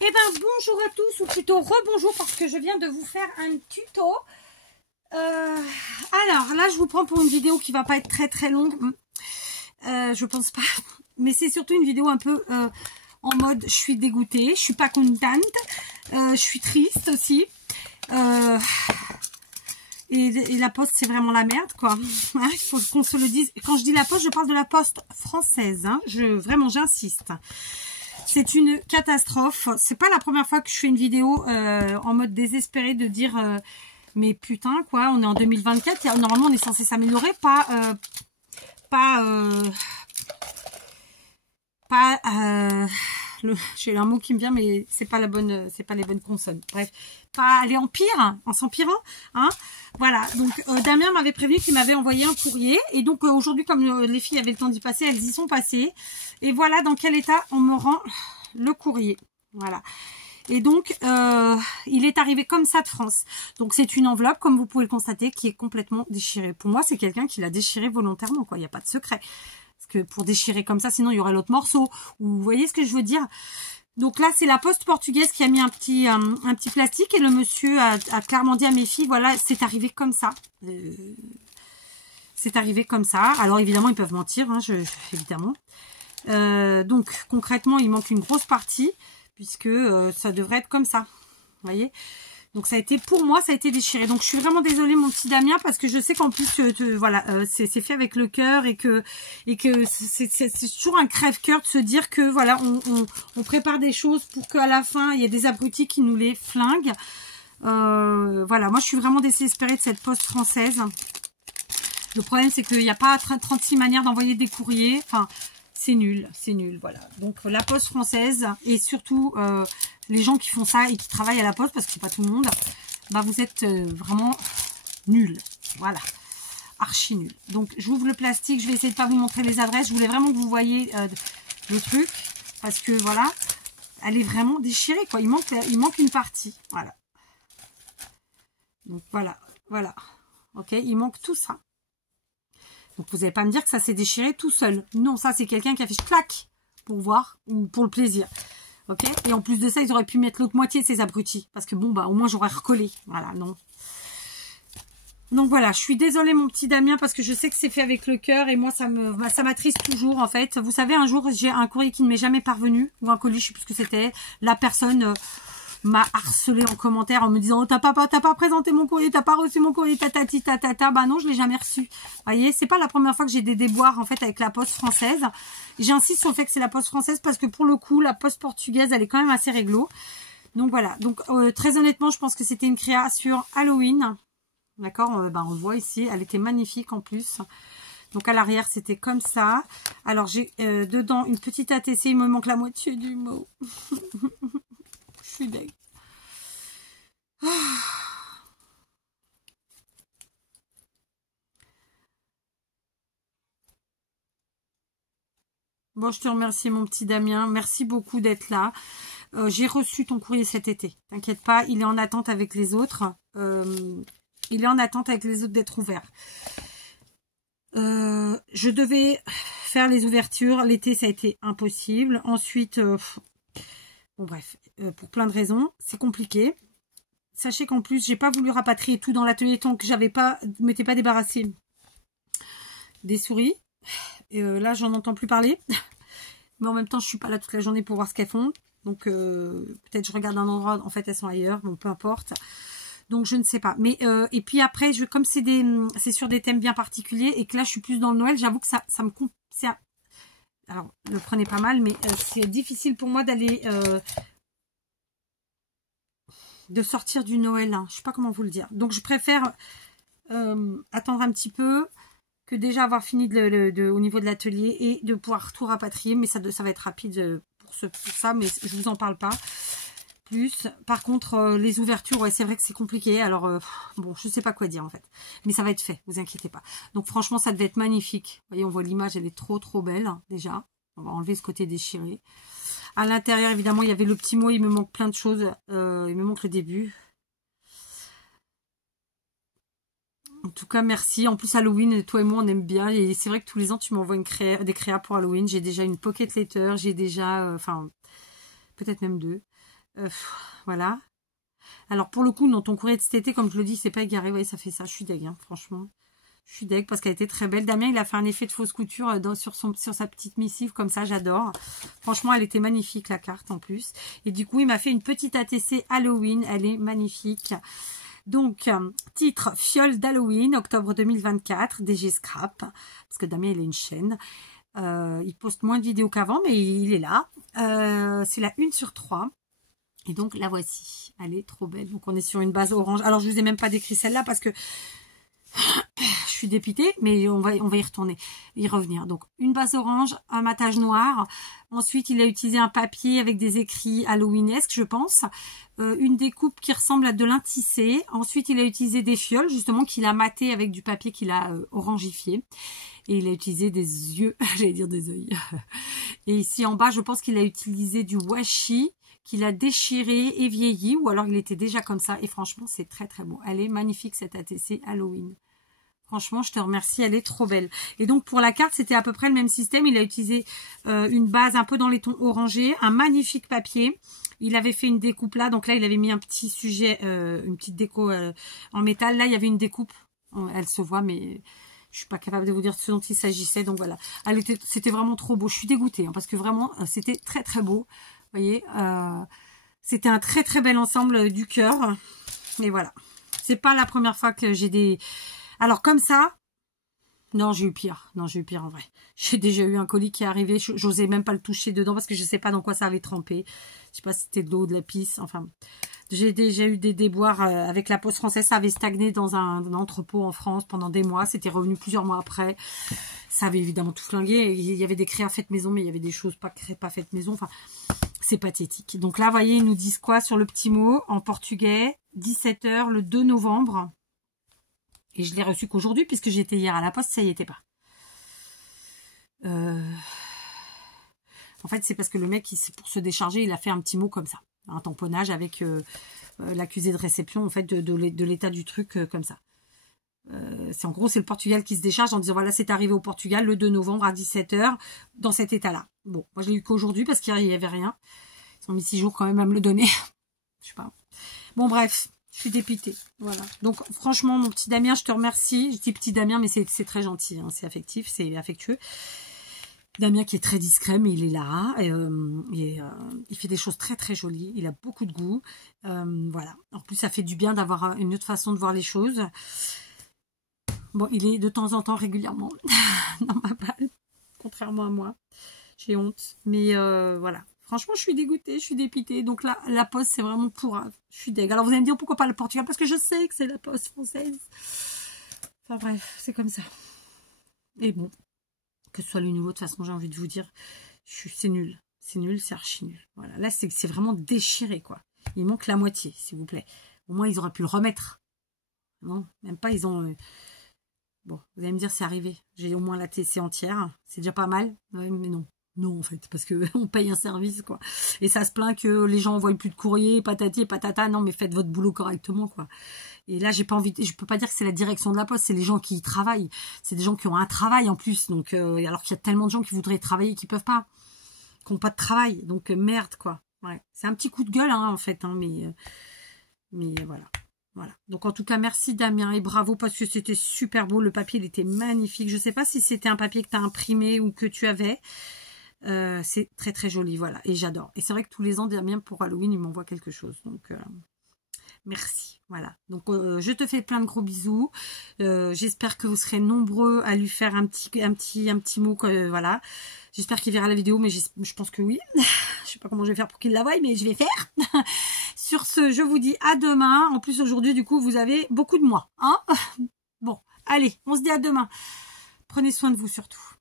Eh ben bonjour à tous, ou plutôt rebonjour parce que je viens de vous faire un tuto. Alors là je vous prends pour une vidéo qui va pas être très longue, je pense pas, mais c'est surtout une vidéo un peu en mode je suis dégoûtée, je suis pas contente, je suis triste aussi. Et la poste c'est vraiment la merde quoi. Il faut qu'on se le dise. Quand je dis la poste, je parle de la poste française, hein. Vraiment j'insiste. C'est une catastrophe. C'est pas la première fois que je fais une vidéo en mode désespéré de dire mais putain quoi, on est en 2024, normalement on est censé s'améliorer, j'ai un mot qui me vient mais c'est pas les bonnes consonnes. Bref, pas aller en pire, en s'empirant, hein. Voilà, donc Damien m'avait prévenu qu'il m'avait envoyé un courrier et donc aujourd'hui comme les filles avaient le temps d'y passer, elles y sont passées et voilà dans quel état on me rend le courrier. Voilà. Et donc, il est arrivé comme ça de France. Donc, c'est une enveloppe, comme vous pouvez le constater, qui est complètement déchirée. Pour moi, c'est quelqu'un qui l'a déchirée volontairement, quoi. Il n'y a pas de secret. Parce que pour déchirer comme ça, sinon, il y aurait l'autre morceau. Ou, vous voyez ce que je veux dire? Donc là, c'est la poste portugaise qui a mis un petit plastique. Et le monsieur a clairement dit à mes filles, voilà, c'est arrivé comme ça. C'est arrivé comme ça. Alors, évidemment, ils peuvent mentir, hein, évidemment. Donc, concrètement, il manque une grosse partie. Puisque ça devrait être comme ça, vous voyez. Donc ça a été, pour moi, ça a été déchiré. Donc je suis vraiment désolée mon petit Damien, parce que je sais qu'en plus, voilà, c'est fait avec le cœur et que c'est toujours un crève-cœur de se dire que voilà, on prépare des choses pour qu'à la fin, il y ait des abrutis qui nous les flinguent. Voilà, moi je suis vraiment désespérée de cette poste française. Le problème, c'est qu'il n'y a pas 36 manières d'envoyer des courriers, enfin... C'est nul, voilà. Donc la poste française et surtout les gens qui font ça et qui travaillent à la poste, parce que c'est pas tout le monde, bah vous êtes vraiment nuls, voilà, archi nuls. Donc j'ouvre le plastique, je vais essayer de pas vous montrer les adresses, je voulais vraiment que vous voyez le truc, parce que voilà, elle est vraiment déchirée quoi, il manque une partie, voilà. Donc voilà, ok, il manque tout ça. Donc vous n'allez pas me dire que ça s'est déchiré tout seul. Non, ça c'est quelqu'un qui a fait clac pour voir ou pour le plaisir. Ok. Et en plus de ça, ils auraient pu mettre l'autre moitié de ces abrutis. Parce que bon, bah au moins j'aurais recollé. Voilà, non. Donc voilà, je suis désolée mon petit Damien parce que je sais que c'est fait avec le cœur et moi ça m'attriste toujours en fait. Vous savez, un jour j'ai un courrier qui ne m'est jamais parvenu ou un colis, je sais plus ce que c'était. La personne m'a harcelé en commentaire en me disant oh, t'as pas présenté mon courrier, t'as pas reçu mon courrier, tatati tatata. Bah non, je l'ai jamais reçu. Vous voyez, c'est pas la première fois que j'ai des déboires en fait avec la poste française. J'insiste sur le fait que c'est la poste française parce que pour le coup la poste portugaise elle est quand même assez réglo. Donc voilà, donc très honnêtement je pense que c'était une créa sur Halloween. D'accord, bah, on le voit ici, elle était magnifique en plus. Donc à l'arrière c'était comme ça. Alors j'ai dedans une petite ATC, il me manque la moitié du mot. Je suis deg. Bon, je te remercie mon petit Damien. Merci beaucoup d'être là. J'ai reçu ton courrier cet été. T'inquiète pas, il est en attente avec les autres. Il est en attente avec les autres d'être ouvert. Je devais faire les ouvertures. L'été, ça a été impossible. Ensuite, bon bref, pour plein de raisons, c'est compliqué. Sachez qu'en plus, j'ai pas voulu rapatrier tout dans l'atelier tant que je m'étais pas débarrassée des souris. Là, j'en entends plus parler. Mais en même temps, je suis pas là toute la journée pour voir ce qu'elles font. Donc, peut-être je regarde un endroit, en fait, elles sont ailleurs. Bon, peu importe. Donc, je ne sais pas. Mais, et puis après, comme c'est sur des thèmes bien particuliers et que là, je suis plus dans le Noël, j'avoue que ça me compte. Alors, le prenez pas mal, mais c'est difficile pour moi d'aller... de sortir du Noël. Hein. Je sais pas comment vous le dire. Donc, je préfère attendre un petit peu que déjà avoir fini au niveau de l'atelier et de pouvoir tout rapatrier. Mais ça va être rapide pour ça, mais je vous en parle pas plus. Par contre, les ouvertures, ouais, c'est vrai que c'est compliqué. Alors, bon, je sais pas quoi dire en fait. Mais ça va être fait, vous inquiétez pas. Donc, franchement, ça devait être magnifique. Vous voyez, on voit l'image, elle est trop belle, hein, déjà. On va enlever ce côté déchiré. À l'intérieur, évidemment, il y avait le petit mot. Il me manque plein de choses. Il me manque le début. En tout cas, merci. En plus, Halloween, toi et moi, on aime bien. Et c'est vrai que tous les ans, tu m'envoies des créas pour Halloween. J'ai déjà une pocket letter. J'ai déjà, enfin, peut-être même 2. Voilà. Alors pour le coup, dans ton courrier de cet été, comme je le dis, c'est pas égaré. Oui, ça fait ça. Je suis deg, hein, franchement. Je suis deg parce qu'elle était très belle. Damien, il a fait un effet de fausse couture sur sa petite missive comme ça. J'adore. Franchement, elle était magnifique, la carte en plus. Et du coup, il m'a fait une petite ATC Halloween. Elle est magnifique. Donc, titre Fiole d'Halloween, octobre 2024, DG Scrap. Parce que Damien, il a une chaîne. Il poste moins de vidéos qu'avant, mais il est là. C'est la 1/3. Et donc, la voici. Elle est trop belle. Donc, on est sur une base orange. Alors, je vous ai même pas décrit celle-là parce que je suis dépitée, mais on va y retourner, y revenir. Donc, une base orange, un matage noir. Ensuite, il a utilisé un papier avec des écrits halloweenesques, je pense. Une découpe qui ressemble à de lin tissé. Ensuite, il a utilisé des fioles, justement, qu'il a maté avec du papier qu'il a orangifié. Et il a utilisé des yeux, j'allais dire des œils. Et ici, en bas, je pense qu'il a utilisé du washi, qu'il a déchiré et vieilli, ou alors il était déjà comme ça. Et franchement, c'est très très beau. Elle est magnifique, cette ATC Halloween. Franchement, je te remercie, elle est trop belle. Et donc, pour la carte, c'était à peu près le même système. Il a utilisé une base un peu dans les tons orangés, un magnifique papier. Il avait fait une découpe là. Donc là, il avait mis un petit sujet, une petite déco en métal. Là, il y avait une découpe. Elle se voit, mais je suis pas capable de vous dire ce dont il s'agissait. Donc voilà, c'était vraiment trop beau. Je suis dégoûtée, hein, parce que vraiment, c'était très très beau. Vous voyez, c'était un très très bel ensemble du cœur. Et voilà, c'est pas la première fois que j'ai des... Alors comme ça, non, j'ai eu pire. Non, j'ai eu pire en vrai. J'ai déjà eu un colis qui est arrivé, j'osais même pas le toucher dedans parce que je sais pas dans quoi ça avait trempé. Je sais pas si c'était de l'eau, de la pisse, enfin... J'ai déjà eu des déboires avec la Poste française. Ça avait stagné dans un entrepôt en France pendant des mois. C'était revenu plusieurs mois après. Ça avait évidemment tout flingué. Il y avait des créas faites maison, mais il y avait des choses pas faites maison. Enfin, c'est pathétique. Donc là, vous voyez, ils nous disent quoi sur le petit mot en portugais, 17 h le 2 novembre. Et je l'ai reçu qu'aujourd'hui, puisque j'étais hier à la Poste, ça y était pas. En fait, c'est parce que le mec, pour se décharger, il a fait un petit mot comme ça. Un tamponnage avec l'accusé de réception, en fait, de l'état du truc, comme ça. En gros, c'est le Portugal qui se décharge en disant, voilà, c'est arrivé au Portugal le 2 novembre à 17 h dans cet état-là. Bon, moi, je l'ai eu qu'aujourd'hui parce qu'il n'y avait rien. Ils ont mis 6 jours quand même à me le donner. Je sais pas. Bon, bref, je suis dépitée. Voilà. Donc, franchement, mon petit Damien, je te remercie. Je dis petit Damien, mais c'est très gentil. Hein. C'est affectif, c'est affectueux. Damien qui est très discret, mais il est là. Il fait des choses très très jolies. Il a beaucoup de goût. Voilà. En plus, ça fait du bien d'avoir une autre façon de voir les choses. Bon, il est de temps en temps régulièrement dans ma balle. Contrairement à moi. J'ai honte. Mais voilà. Franchement, je suis dégoûtée, je suis dépitée. Donc là, la Poste, c'est vraiment pourrave. Je suis deg. Alors vous allez me dire pourquoi pas le Portugal? Parce que je sais que c'est la Poste française. Enfin bref, c'est comme ça. Et bon. Que ce soit l'une ou l'autre, de toute façon, j'ai envie de vous dire, c'est nul. C'est nul, c'est archi nul. Voilà, là, c'est vraiment déchiré, quoi. Il manque la moitié, s'il vous plaît. Au moins, ils auraient pu le remettre. Non, même pas, ils ont... Bon, vous allez me dire, c'est arrivé. J'ai au moins la TC entière. C'est déjà pas mal. Ouais, mais non. Non, en fait, parce que on paye un service, quoi. Et ça se plaint que les gens envoient plus de courrier, patati et patata. Non, mais faites votre boulot correctement, quoi. Et là, j'ai pas envie, je peux pas dire que c'est la direction de la Poste, c'est les gens qui y travaillent. C'est des gens qui ont un travail en plus. Donc, alors qu'il y a tellement de gens qui voudraient travailler, qui peuvent pas, qui ont pas de travail. Donc, merde, quoi. Ouais. C'est un petit coup de gueule, hein, en fait, hein, mais voilà. Voilà. Donc, en tout cas, merci Damien et bravo parce que c'était super beau. Le papier, il était magnifique. Je sais pas si c'était un papier que tu as imprimé ou que tu avais. C'est très très joli, voilà, et j'adore. Et c'est vrai que tous les ans, Damien, pour Halloween, il m'envoie quelque chose, donc merci, voilà. Donc je te fais plein de gros bisous. J'espère que vous serez nombreux à lui faire un petit mot, voilà. J'espère qu'il verra la vidéo, mais je pense que oui. Je sais pas comment je vais faire pour qu'il la voie, mais je vais faire. Sur ce, je vous dis à demain. En plus, aujourd'hui, du coup, vous avez beaucoup de moi, hein. Bon, allez, on se dit à demain. Prenez soin de vous surtout.